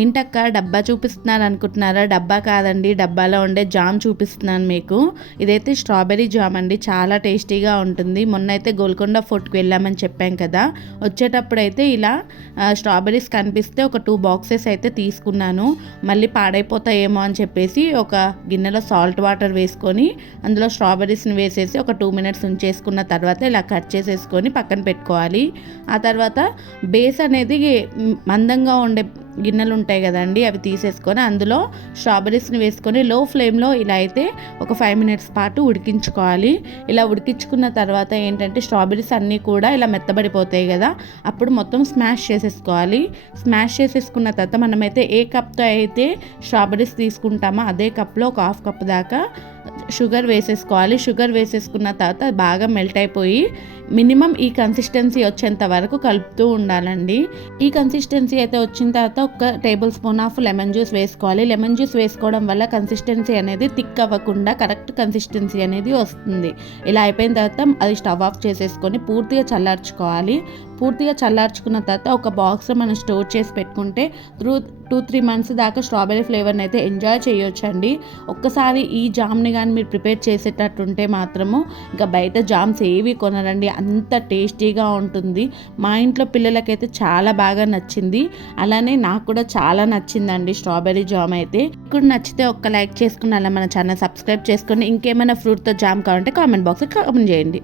ఏంటక్క డబ్బా చూపిస్తున్నాను అనుకుంటున్నారా? డబ్బా కాదండి, డబ్బాలో ఉండే జామ్ చూపిస్తున్నాను మీకు. ఇదైతే స్ట్రాబెర్రీ జామ్ అండి, చాలా టేస్టీగా ఉంటుంది. మొన్నైతే గోల్కొండ ఫోర్ట్కి వెళ్ళామని చెప్పాం కదా, వచ్చేటప్పుడు అయితే ఇలా స్ట్రాబెర్రీస్ కనిపిస్తే ఒక 2 బాక్సెస్ అయితే తీసుకున్నాను. మళ్ళీ పాడైపోతాయేమో అని చెప్పేసి ఒక గిన్నెలో సాల్ట్ వాటర్ వేసుకొని అందులో స్ట్రాబెర్రీస్ని వేసేసి ఒక 2 మినిట్స్ ఉంచేసుకున్న తర్వాత ఇలా కట్ చేసేసుకొని పక్కన పెట్టుకోవాలి. ఆ తర్వాత బేస్ అనేది మందంగా ఉండే గిన్నెలు ఉంటాయి కదండి, అవి తీసేసుకొని అందులో స్ట్రాబెర్రీస్ని వేసుకొని లో ఫ్లేమ్లో ఇలా అయితే ఒక 5 మినిట్స్ పాటు ఉడికించుకోవాలి. ఇలా ఉడికించుకున్న తర్వాత ఏంటంటే స్ట్రాబెర్రీస్ అన్నీ కూడా ఇలా మెత్తబడిపోతాయి కదా, అప్పుడు మొత్తం స్మాష్ చేసేసుకోవాలి. స్మాష్ చేసేసుకున్న తర్వాత మనమైతే ఏ కప్తో అయితే స్ట్రాబెర్రీస్ తీసుకుంటామో అదే కప్లో ఒక 1/2 కప్ దాకా షుగర్ వేసేసుకోవాలి. షుగర్ వేసేసుకున్న తర్వాత బాగా మెల్ట్ అయిపోయి మినిమం ఈ కన్సిస్టెన్సీ వచ్చేంత వరకు కలుపుతూ ఉండాలండి. ఈ కన్సిస్టెన్సీ అయితే వచ్చిన తర్వాత ఒక table spoon of lemon juice వేసుకోవాలి. లెమన్ జ్యూస్ వేసుకోవడం వల్ల కన్సిస్టెన్సీ అనేది థిక్ అవ్వకుండా కరెక్ట్ కన్సిస్టెన్సీ అనేది వస్తుంది. ఇలా అయిపోయిన తర్వాత అది స్టవ్ ఆఫ్ చేసేసుకొని పూర్తిగా చల్లార్చుకోవాలి. పూర్తిగా చల్లార్చుకున్న తర్వాత ఒక బాక్స్లో మనం స్టోర్ చేసి పెట్టుకుంటే 2-3 మంత్స్ దాకా స్ట్రాబెర్రీ ఫ్లేవర్ని అయితే ఎంజాయ్ చేయొచ్చండి. ఒక్కసారి ఈ జామ్ని కానీ మీరు ప్రిపేర్ చేసేటట్టుంటే మాత్రము ఇంకా బయట జామ్స్ ఏవి కొనరండి, అంత టేస్టీగా ఉంటుంది. మా ఇంట్లో పిల్లలకైతే చాలా బాగా నచ్చింది, అలానే నాకు కూడా చాలా నచ్చిందండి స్ట్రాబెర్రీ జామ్ అయితే. ఇప్పుడు నచ్చితే ఒక్క లైక్ చేసుకుని అలా మన ఛానల్ సబ్స్క్రైబ్ చేసుకొని ఇంకేమైనా ఫ్రూట్తో జామ్ కావాలంటే కామెంట్ బాక్స్లో కామెంట్ చేయండి.